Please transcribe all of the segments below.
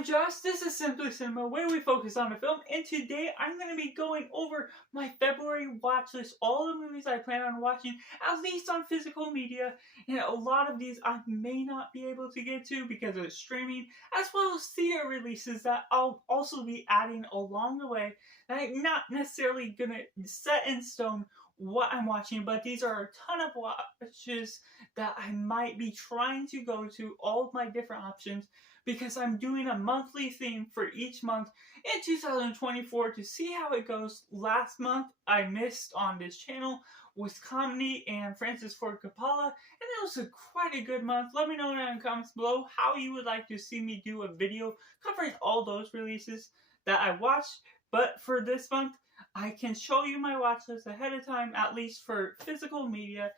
I'm Josh, this is Simply Cinema, where we focus on a film, and today I'm going to be going over my February watch list, all the movies I plan on watching, at least on physical media, and a lot of these I may not be able to get to because of streaming, as well as theater releases that I'll also be adding along the way, that I'm not necessarily going to set in stone what I'm watching, but these are a ton of watches that I might be trying to go to, all of my different options, because I'm doing a monthly theme for each month in 2024 to see how it goes. Last month I missed on this channel with comedy and Francis Ford Coppola, and it was quite a good month. Let me know in the comments below how you would like to see me do a video covering all those releases that I watched. But for this month, I can show you my watch list ahead of time, at least for physical media.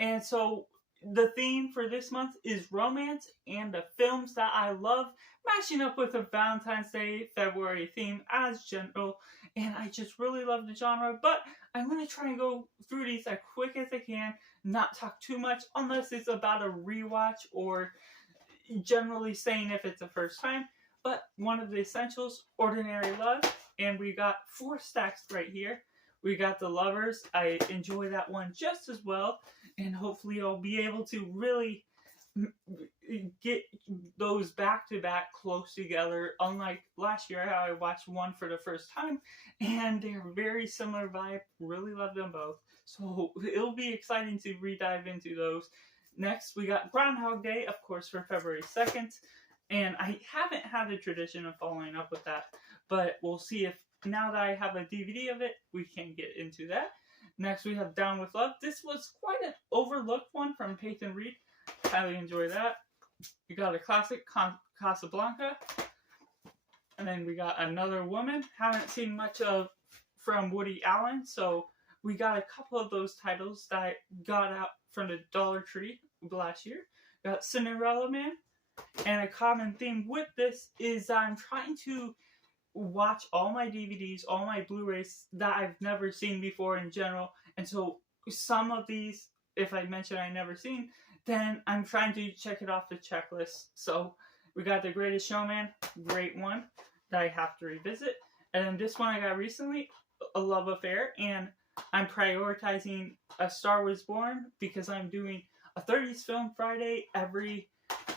And so the theme for this month is romance and the films that I love, matching up with a Valentine's Day February theme as general. And I just really love the genre, but I'm going to try and go through these as quick as I can, not talk too much unless it's about a rewatch or generally saying if it's the first time. But one of the essentials, Ordinary Love, and we got 4 stacks right here. We got The Lovers. I enjoy that one just as well, and hopefully I'll be able to really get those back-to-back close together, unlike last year how I watched one for the first time, and they're very similar vibe. Really love them both, so it'll be exciting to re-dive into those. Next, we got Groundhog Day, of course, for February 2nd, and I haven't had the tradition of following up with that, but we'll see if now that I have a DVD of it, we can get into that. Next, we have Down with Love. This was quite an overlooked one from Peyton Reed. Highly enjoy that. We got a classic, Casablanca. And then we got Another Woman. Haven't seen much of from Woody Allen, so we got a couple of those titles that I got out from the Dollar Tree last year. Got Cinderella Man. And a common theme with this is that I'm trying to watch all my DVDs, all my Blu-rays that I've never seen before in general. And so some of these, if I mention I never seen, then I'm trying to check it off the checklist. So we got The Greatest Showman, great one that I have to revisit. And then this one I got recently, A Love Affair, and I'm prioritizing A Star Was Born because I'm doing a 30s Film Friday every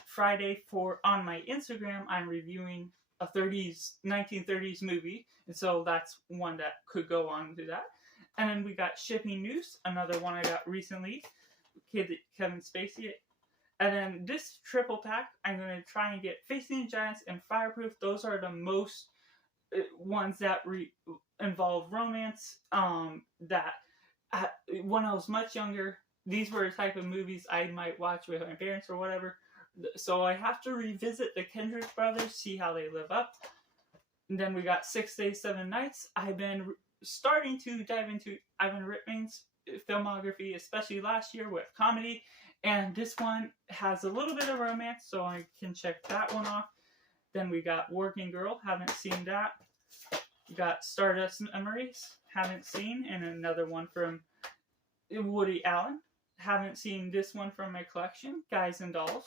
Friday on my Instagram. I'm reviewing a 1930s movie, and so that's one that could go on to that. And then we got Shipping News, another one I got recently, Kevin Spacey. And then this triple pack, I'm going to try and get Facing the Giants and Fireproof. Those are the most ones that involve romance. That when I was much younger, these were the type of movies I might watch with my parents or whatever. So I have to revisit the Kendrick brothers, see how they live up. And then we got 6 Days, 7 Nights. I've been starting to dive into Ivan Reitman's filmography, especially last year with comedy. And this one has a little bit of romance, so I can check that one off. Then we got Working Girl, haven't seen that. We got Stardust Memories, haven't seen. And another one from Woody Allen. Haven't seen this one from my collection, Guys and Dolls.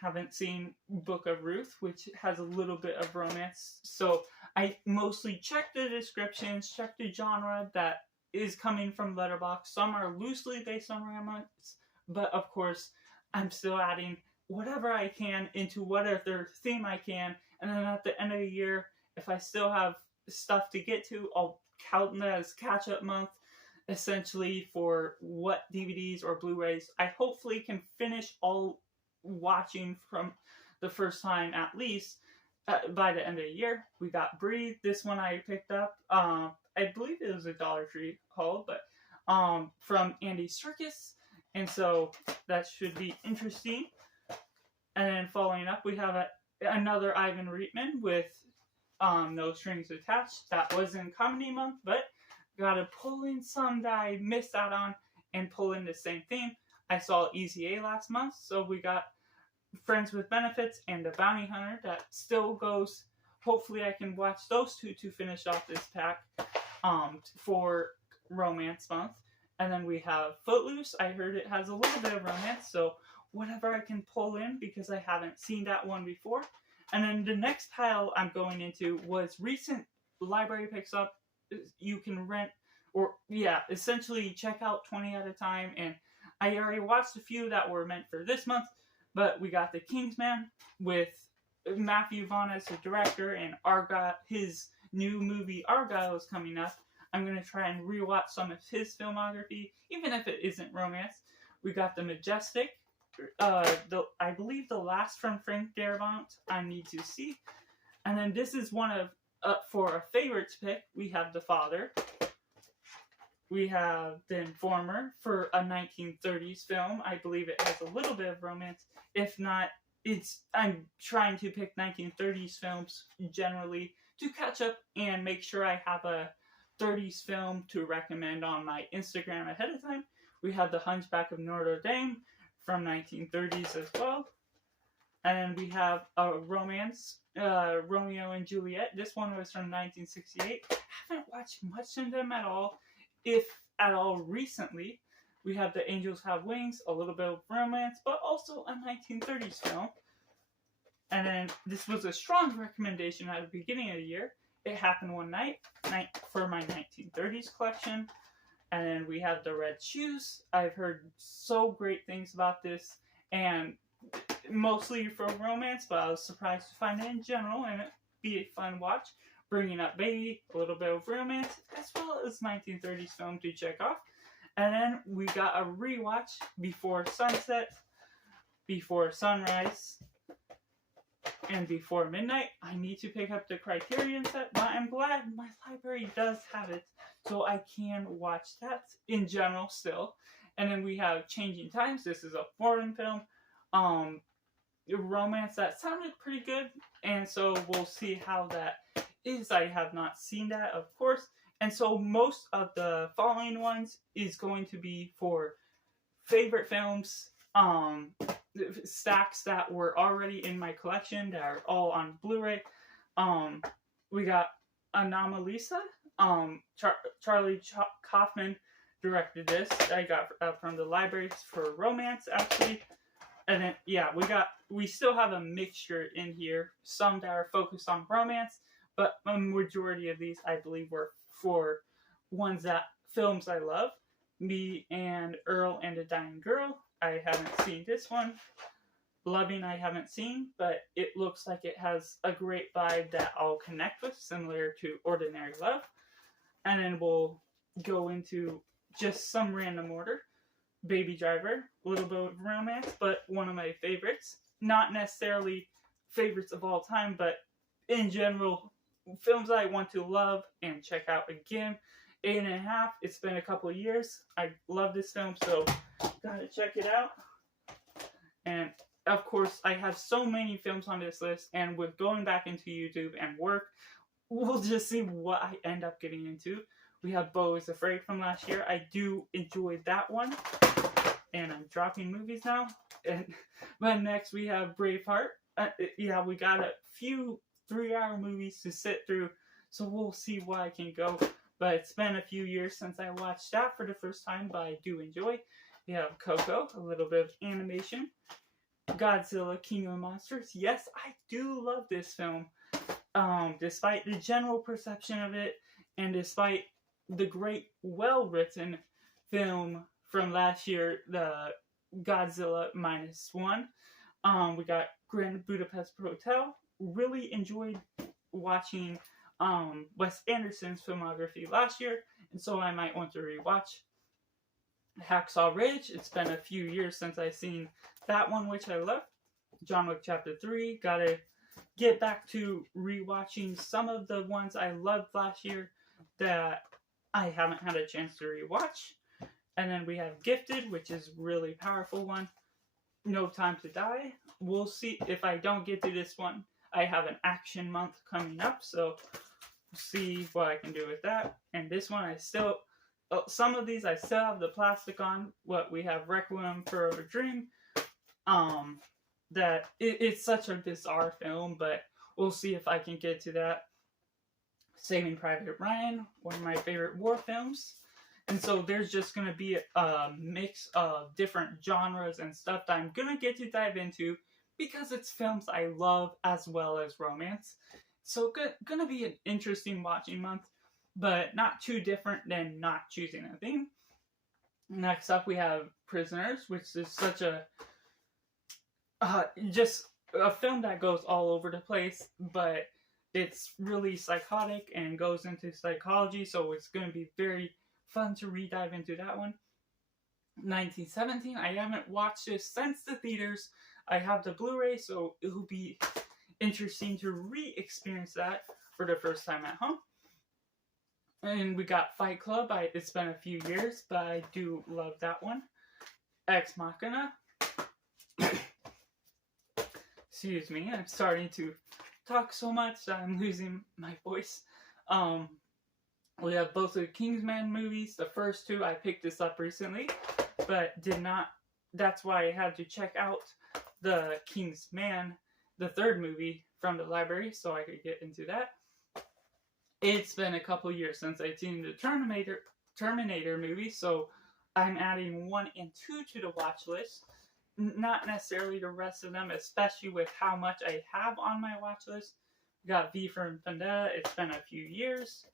Haven't seen Book of Ruth, which has a little bit of romance. So I mostly check the descriptions, check the genre that is coming from Letterboxd. Some are loosely based on romance, but of course I'm still adding whatever I can into whatever theme I can. And then at the end of the year, if I still have stuff to get to, I'll count that as catch-up month, essentially, for what DVDs or Blu-rays I hopefully can finish all watching from the first time at least by the end of the year. We got Breathe. This one I picked up. I believe it was a Dollar Tree haul, but from Andy Serkis, and so that should be interesting. And then following up, we have another Ivan Reitman with No Strings Attached. That was in comedy month, but gotta pull in some that I missed out on and pull in the same theme. I saw Easy A last month, so we got Friends with Benefits and The Bounty Hunter that still goes. Hopefully I can watch those two to finish off this pack for Romance Month. And then we have Footloose. I heard it has a little bit of romance, so whatever I can pull in because I haven't seen that one before. And then the next pile I'm going into was recent library picks up. You can rent, or yeah, essentially check out 20 at a time. And I already watched a few that were meant for this month, but we got The Kingsman with Matthew Vaughn as the director, and Argyle, his new movie Argyle is coming up. I'm going to try and rewatch some of his filmography, even if it isn't romance. We got The Majestic, I believe the last from Frank Darabont I need to see. And then this is one of, for a favorites pick, we have The Father. We have The Informer for a 1930s film. I believe it has a little bit of romance. If not, I'm trying to pick 1930s films generally to catch up and make sure I have a 30s film to recommend on my Instagram ahead of time. We have The Hunchback of Notre Dame from 1930s as well. And we have a romance, Romeo and Juliet. This one was from 1968. I haven't watched much of them at all, if at all recently. We have The Angels Have Wings, a little bit of romance, but also a 1930s film. And then this was a strong recommendation at the beginning of the year. It Happened One Night for my 1930s collection. And then we have The Red Shoes. I've heard so great things about this, and mostly for romance, but I was surprised to find it in general, and it'd be a fun watch. Bringing Up Baby, a little bit of romance, as well as 1930s film to check off. And then we got a rewatch, Before Sunset, Before Sunrise, and Before Midnight. I need to pick up the Criterion set, but I'm glad my library does have it, so I can watch that in general still. And then we have Changing Times. This is a foreign film. Romance that sounded pretty good, and so we'll see how that is. I have not seen that, of course. And so most of the following ones is going to be for favorite films, stacks that were already in my collection that are all on Blu-ray. We got Anomalisa. Charlie Kaufman directed this. I got from the libraries for romance, actually. And then, yeah, we still have a mixture in here. Some that are focused on romance, but a majority of these, I believe, were for films I love. Me and Earl and a Dying Girl. I haven't seen this one. Loving, I haven't seen, but it looks like it has a great vibe that I'll connect with, similar to Ordinary Love. And then we'll go into just some random order. Baby Driver, a little bit of romance, but one of my favorites. Not necessarily favorites of all time, but in general, films I want to love and check out again. 8.5, it's been a couple of years. I love this film, so gotta check it out. And of course, I have so many films on this list, and with going back into YouTube and work, we'll just see what I end up getting into. We have Beau is Afraid from last year. I do enjoy that one. And I'm dropping movies now. But next we have Braveheart. Yeah, we got a few 3-hour movies to sit through, so we'll see where I can go. But it's been a few years since I watched that for the first time, but I do enjoy. We have Coco, a little bit of animation. Godzilla, King of the Monsters. Yes, I do love this film. Despite the general perception of it, and despite the great, well-written film from last year, the Godzilla -1. We got Grand Budapest Hotel. Really enjoyed watching Wes Anderson's filmography last year, and so I might want to rewatch. Hacksaw Ridge. It's been a few years since I've seen that one, which I love. John Wick Chapter 3. Gotta get back to rewatching some of the ones I loved last year that I haven't had a chance to rewatch. And then we have Gifted, which is a really powerful one. No Time to Die. We'll see if I don't get to this one. I have an action month coming up, so we'll see what I can do with that. And this one, some of these I still have the plastic on. What we have Requiem for a Dream. That it's such a bizarre film, but we'll see if I can get to that. Saving Private Ryan, one of my favorite war films. And so there's just going to be a mix of different genres and stuff that I'm going to get to dive into because it's films I love as well as romance. So gonna be an interesting watching month, but not too different than not choosing a theme. Next up, we have Prisoners, which is such a just a film that goes all over the place, but it's really psychotic and goes into psychology, so it's going to be very fun to re-dive into that one. 1917, I haven't watched this since the theaters. I have the Blu-ray, so it'll be interesting to re-experience that for the first time at home. And we got Fight Club. It's been a few years, but I do love that one. Ex Machina. Excuse me, I'm starting to talk so much that I'm losing my voice. We have both of the Kingsman movies. The first two, I picked this up recently, but did not. That's why I had to check out the Kingsman, the third movie, from the library so I could get into that. It's been a couple years since I've seen the Terminator movie, so I'm adding 1 and 2 to the watch list. Not necessarily the rest of them, especially with how much I have on my watch list. We got V for Vendetta. It's been a few years.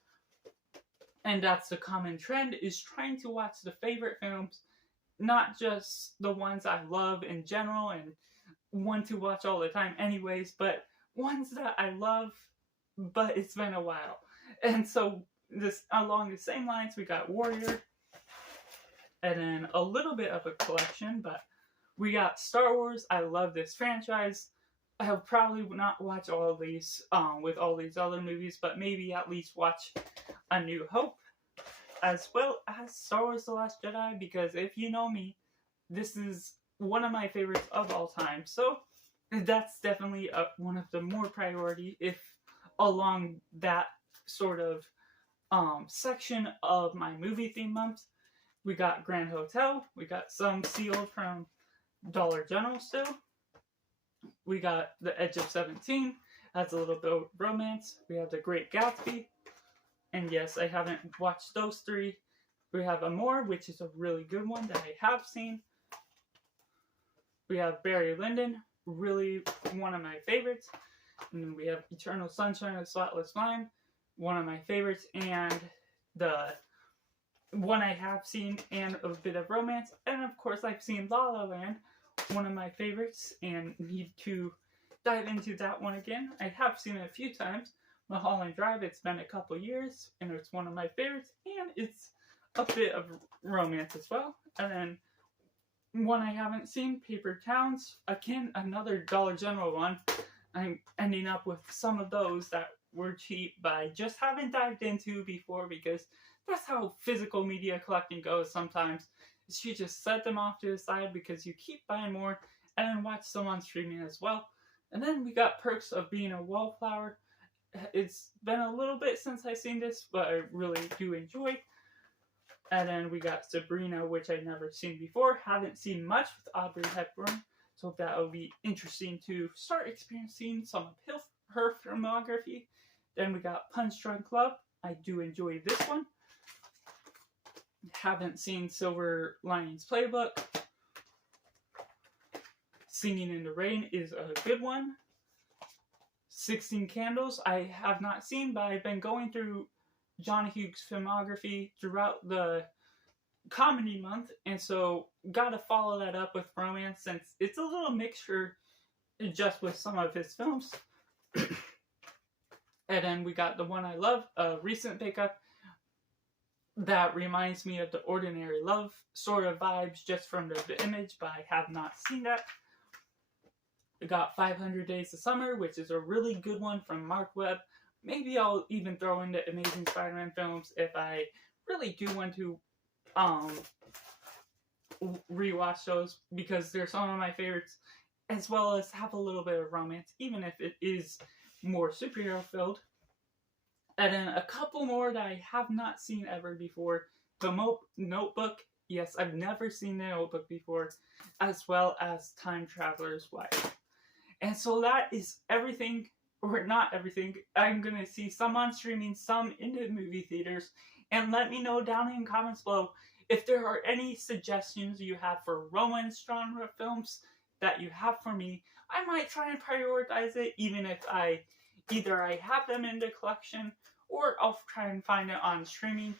And that's the common trend, is trying to watch the favorite films, not just the ones I love in general and want to watch all the time anyways, but ones that I love, but it's been a while. And so this along the same lines, we got Warrior, and then a little bit of a collection, but we got Star Wars. I love this franchise. I'll probably not watch all of these with all these other movies, but maybe at least watch A New Hope, as well as Star Wars The Last Jedi, because if you know me, this is one of my favorites of all time. So that's definitely one of the more priority, if along that sort of section of my movie theme months. We got Grand Hotel. We got some sealed from Dollar General still. We got The Edge of 17. That's a little bit of romance. We have The Great Gatsby. And yes, I haven't watched those three. We have Amour, which is a really good one that I have seen. We have Barry Lyndon, really one of my favorites. And then we have Eternal Sunshine of the Spotless Mind, one of my favorites, and the one I have seen, and a bit of romance. And of course, I've seen La La Land, one of my favorites, and need to dive into that one again. I have seen it a few times. Mulholland Drive, it's been a couple years, and it's one of my favorites, and it's a bit of romance as well. And then one I haven't seen, Paper Towns, again, another Dollar General one. I'm ending up with some of those that were cheap, but I just haven't dived into before, because that's how physical media collecting goes sometimes. You just set them off to the side because you keep buying more, and then watch them on streaming as well. And then we got Perks of Being a Wallflower. It's been a little bit since I've seen this, but I really do enjoy. And then we got Sabrina, which I've never seen before. Haven't seen much with Audrey Hepburn, so that will be interesting to start experiencing some of her filmography. Then we got Punch Drunk Love. I do enjoy this one. Haven't seen Silver Linings Playbook. Singing in the Rain is a good one. 16 Candles I have not seen, but I've been going through John Hughes' filmography throughout the comedy month, and so gotta follow that up with romance, since it's a little mixture just with some of his films. And then we got the one I love, a recent pickup that reminds me of The Ordinary Love sort of vibes just from the image, but I have not seen that. We got 500 Days of Summer, which is a really good one from Mark Webb. Maybe I'll even throw in the Amazing Spider-Man films if I really do want to rewatch those, because they're some of my favorites, as well as have a little bit of romance, even if it is more superhero filled. And then a couple more that I have not seen ever before. The Notebook. Yes, I've never seen The Notebook before, as well as Time Traveler's Wife. And so that is everything, or not everything. I'm going to see some on streaming, some in the movie theaters. And let me know down in the comments below if there are any suggestions you have for romance genre films that you have for me, I might try and prioritize it, even if either I have them in the collection or I'll try and find it on streaming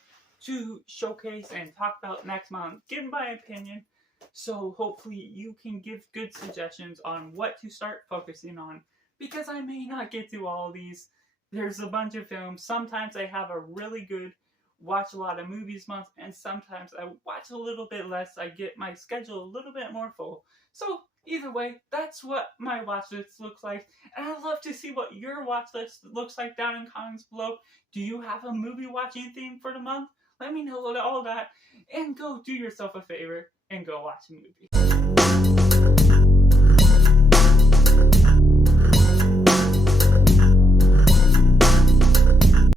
to showcase and talk about next month, give my opinion. So hopefully you can give good suggestions on what to start focusing on, because I may not get to all these. There's a bunch of films. Sometimes I have a really good watch a lot of movies month, and sometimes I watch a little bit less. I get my schedule a little bit more full. So either way, that's what my watch list looks like, and I'd love to see what your watch list looks like down in comments below. Do you have a movie watching theme for the month? Let me know all that, and go do yourself a favor and go watch a movie.